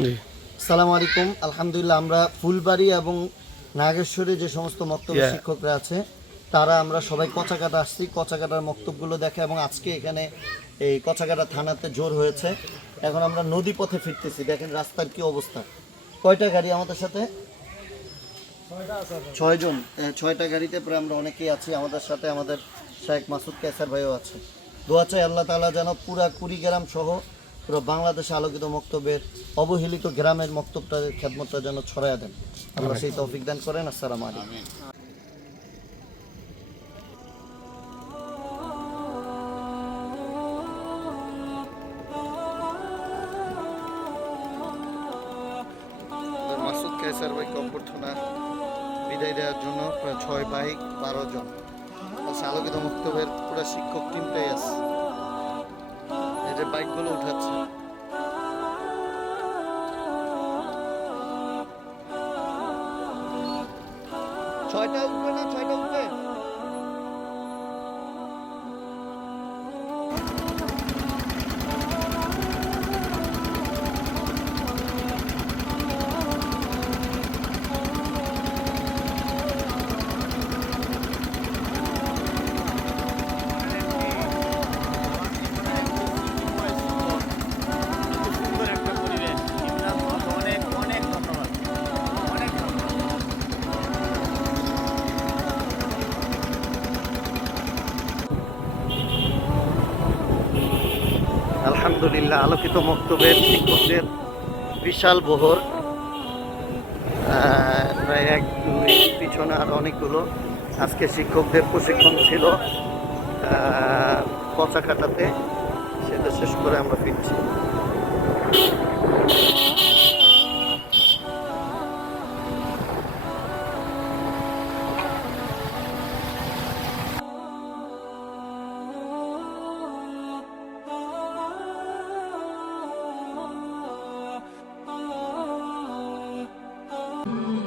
জি সালাম আলাইকুম। আলহামদুলিল্লাহ আমরা ফুলবাড়ি এবং নাগেশ্বরে যে সমস্ত মক্তব্য শিক্ষকরা আছে তারা আমরা সবাই কচাকাটা আসছি। কচাকাটার মক্তবগুলো দেখে এবং আজকে এখানে এই কচাকাটা থানাতে জোর হয়েছে। এখন আমরা নদী পথে ফিরতেছি। দেখেন রাস্তার কি অবস্থা। কয়টা গাড়ি আমাদের সাথে? ছয়জন। ছয়টা গাড়িতে প্রায় আমরা অনেকেই আছি। আমাদের সাথে আমাদের শাহেক মাসুদ কেসার ভাইও আছে। দোয়া চাই আল্লাহ তাআলা যেন পুরা কুড়িগ্রাম সহ পুরো বাংলাদেশে আলোকিত মক্তবের অবহেলিত গ্রামের মক্তবটা খেদমতটা যেন ছড়াইয়া দেন। আল্লাহ সেই তৌফিক দান করেন। আসসালামু আলাইকুম। বিদায় দেওয়ার জন্য প্রায় ছয় বাইক বারো জন। আচ্ছা আলোকিত মুক্তবের পুরো শিক্ষক টিমটাই আছে। যে বাইকগুলো উঠাচ্ছে। ছয়টা উঠবে না ছয়টা উঠবে? আলহামদুলিল্লাহ, আলোকিত মক্তবের শিক্ষকদের বিশাল বহর। প্রায় এক পিছনে আর অনেকগুলো আজকে শিক্ষকদের প্রশিক্ষণ ছিল। পচা কাটাতে সেটা শেষ করে আমরা ফিরছি। mm